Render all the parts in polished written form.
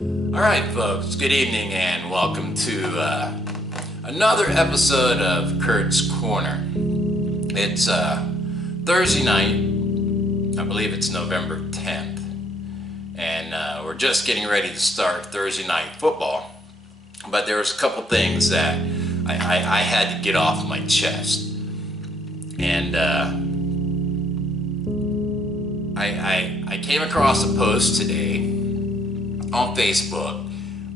All right, folks, good evening and welcome to another episode of Kurt's Corner. It's Thursday night, I believe it's November 10th, and we're just getting ready to start Thursday night football. But there was a couple things that I had to get off my chest. And I came across a post today on Facebook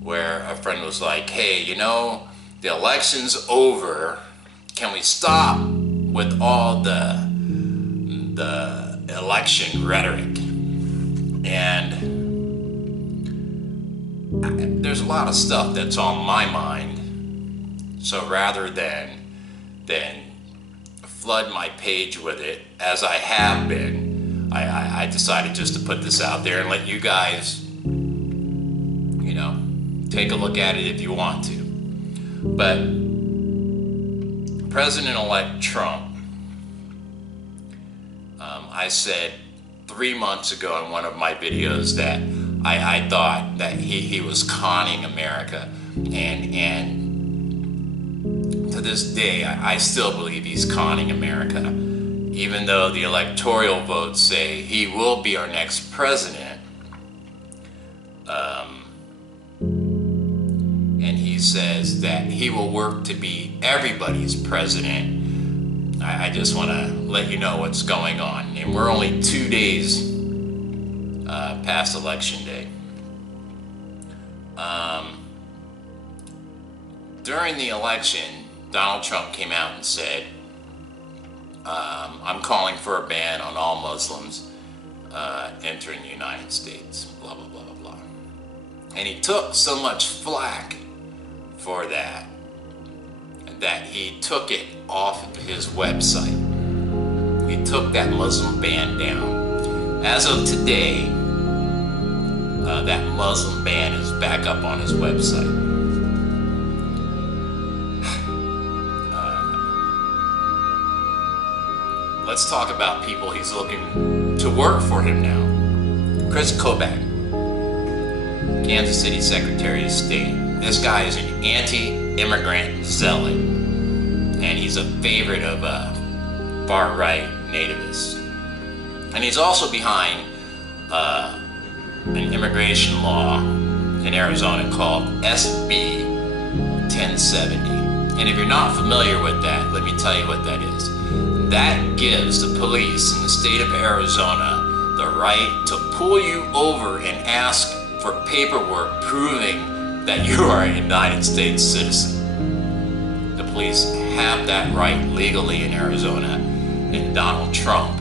where a friend was like, hey, you know, the election's over. Can we stop with all the election rhetoric? And there's a lot of stuff that's on my mind. So rather than flood my page with it, as I have been, I decided just to put this out there and let you guys, take a look at it if you want to. But President-elect Trump, I said 3 months ago in one of my videos that I thought that he was conning America, and to this day I still believe he's conning America, even though the electoral votes say he will be our next president. And he says that he will work to be everybody's president. I just want to let you know what's going on. And we're only 2 days past Election Day. During the election, Donald Trump came out and said, I'm calling for a ban on all Muslims entering the United States, blah, blah, blah, blah, blah. And he took so much flack for that he took it off of his website. He took that Muslim ban down. As of today, that Muslim ban is back up on his website. Let's talk about people he's looking to work for him now. Chris Kobach, Kansas City Secretary of State. This guy is an anti-immigrant zealot, and he's a favorite of far-right nativists. And he's also behind an immigration law in Arizona called SB 1070. And if you're not familiar with that, let me tell you what that is. That gives the police in the state of Arizona the right to pull you over and ask for paperwork proving that you are a United States citizen. The police have that right legally in Arizona, and Donald Trump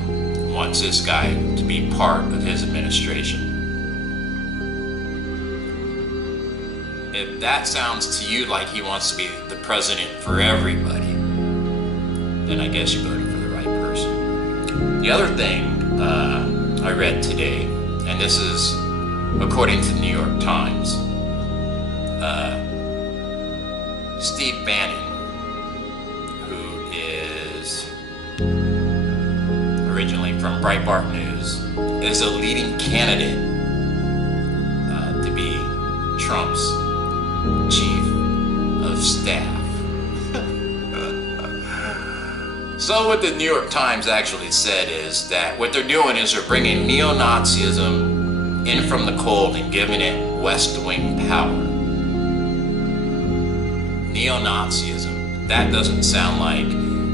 wants this guy to be part of his administration. If that sounds to you like he wants to be the president for everybody, then I guess you're voting for the right person. The other thing I read today, and this is according to the New York Times, Steve Bannon, who is originally from Breitbart News, is a leading candidate to be Trump's chief of staff. So what the New York Times actually said is that what they're doing is they're bringing neo-Nazism in from the cold and giving it West Wing power. Neo-Nazism, that doesn't sound like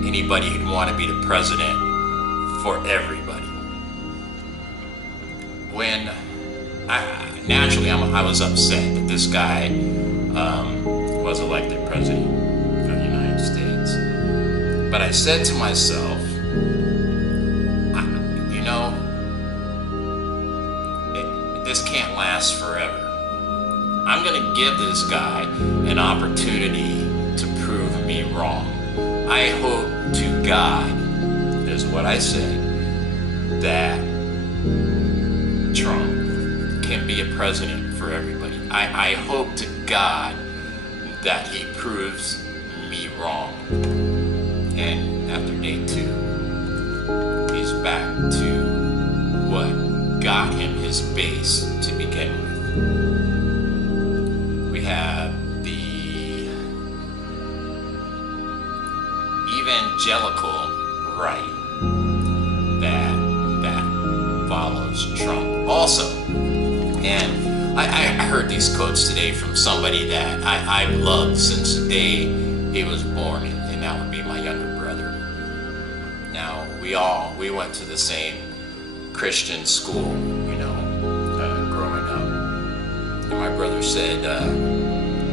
anybody who'd want to be the president for everybody. When naturally I was upset that this guy was elected president of the United States. But I said to myself, this can't last forever. I'm going to give this guy an opportunity to prove me wrong. I hope to God, is what I said, that Trump can be a president for everybody. I hope to God that he proves me wrong. And after day 2, he's back to what got him his base to begin with. evangelical right that follows Trump also. And I heard these quotes today from somebody that I've loved since the day he was born, and that would be my younger brother. Now, we went to the same Christian school, growing up. And my brother said,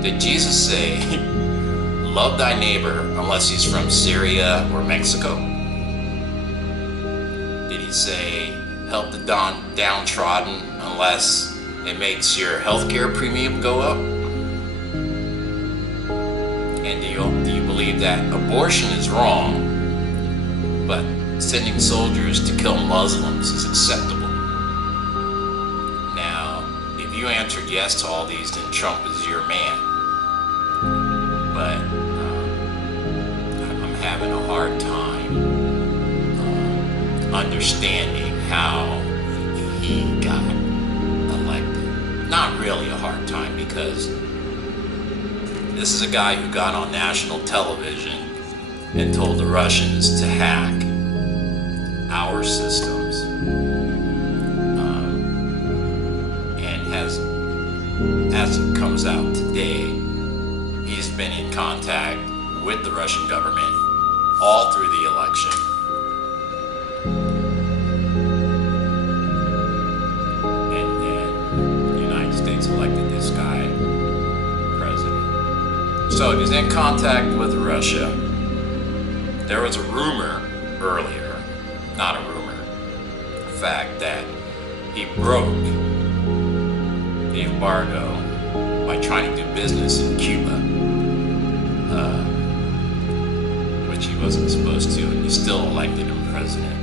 did Jesus say, love thy neighbor unless he's from Syria or Mexico? Did he say, help the downtrodden unless it makes your healthcare premium go up? And do you believe that abortion is wrong, but sending soldiers to kill Muslims is acceptable? Now, if you answered yes to all these, then Trump is your man. But I'm having a hard time understanding how he got elected. Not really a hard time, because this is a guy who got on national television and told the Russians to hack our systems, and as it comes out today, he's been in contact with the Russian government all through the election. And the United States elected this guy president. So he's in contact with Russia. There was a rumor earlier, not a rumor, a fact that he broke the embargo by trying to do business in Cuba, which he wasn't supposed to, and he still elected him president.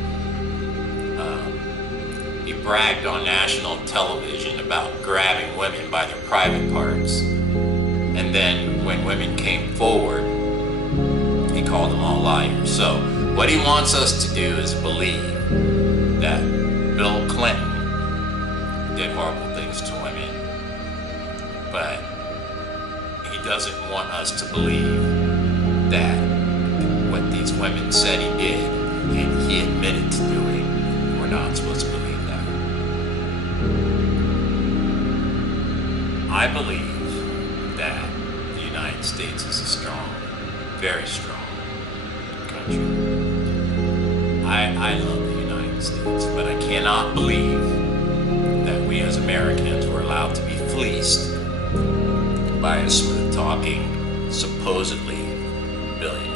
He bragged on national television about grabbing women by their private parts, and then when women came forward, he called them all liars. So what he wants us to do is believe that Bill Clinton did horrible things to women, but he doesn't want us to believe that what these women said he did and he admitted to doing, we're not supposed to believe that. I believe that the United States is a strong, very strong country. I love the United States, but I cannot believe that we as Americans were allowed to be fleeced by a smooth-talking, supposedly billionaire.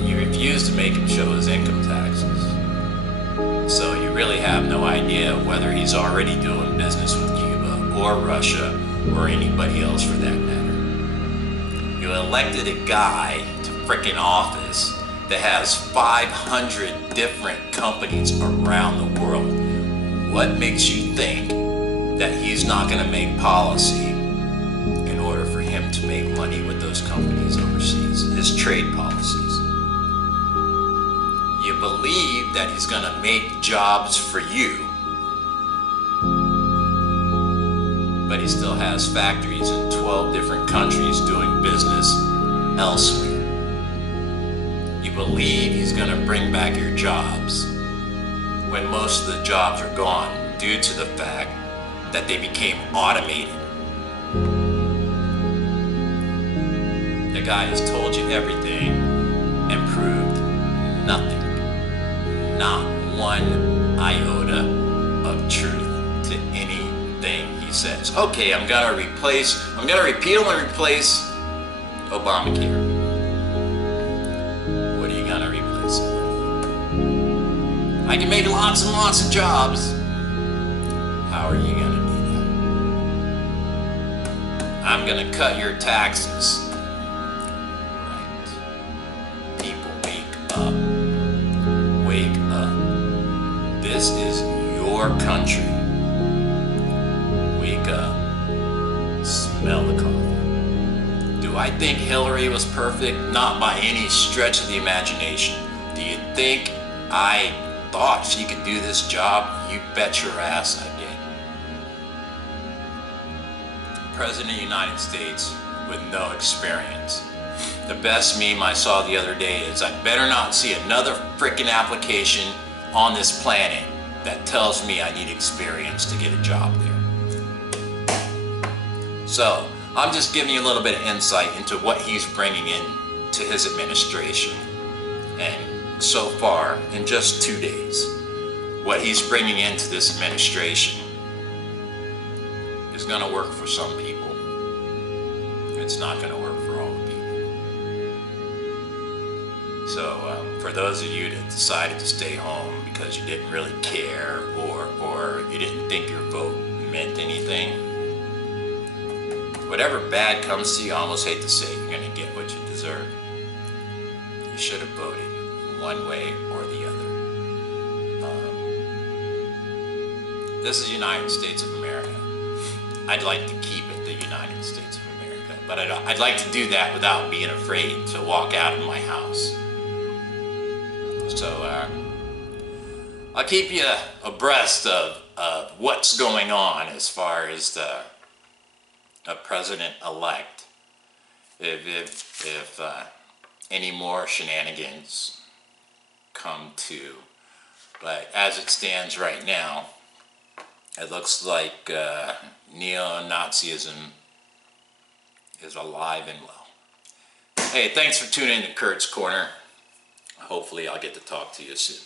You refuse to make him show his income taxes, so you really have no idea whether he's already doing business with Cuba or Russia or anybody else for that matter. You elected a guy to frickin' office that has 500 different companies around the world. What makes you think that he's not going to make policy in order for him to make money with those companies overseas, his trade policies? You believe that he's going to make jobs for you, but he still has factories in 12 different countries doing business elsewhere. You believe he's going to bring back your jobs when most of the jobs are gone due to the fact that they became automated. The guy has told you everything and proved nothing. Not one iota of truth to anything he says. Okay, I'm gonna repeal and replace Obamacare. What are you gonna replace it with? I can make lots and lots of jobs. How are you gonna do that? I'm gonna cut your taxes. Right. People, wake up. Wake up. This is your country. Wake up. Smell the coffee. Do I think Hillary was perfect? Not by any stretch of the imagination. Do you think I thought she could do this job? You bet your ass I did. President of the United States with no experience. The best meme I saw the other day is, I better not see another freaking application on this planet that tells me I need experience to get a job there. So I'm just giving you a little bit of insight into what he's bringing in to his administration. And so far, in just 2 days, what he's bringing into this administration is going to work for some people. It's not going to work for all the people. So for those of you that decided to stay home because you didn't really care, or you didn't think your vote meant anything, whatever bad comes to you, I almost hate to say it, you're going to get what you deserve. You should have voted one way or the other. This is the United States of America. I'd like to keep it the United States of America, but I'd like to do that without being afraid to walk out of my house. So I'll keep you abreast of what's going on as far as the president-elect. If any more shenanigans come to. But as it stands right now, it looks like neo-Nazism is alive and well. Hey, thanks for tuning in to Kurt's Corner. Hopefully I'll get to talk to you soon.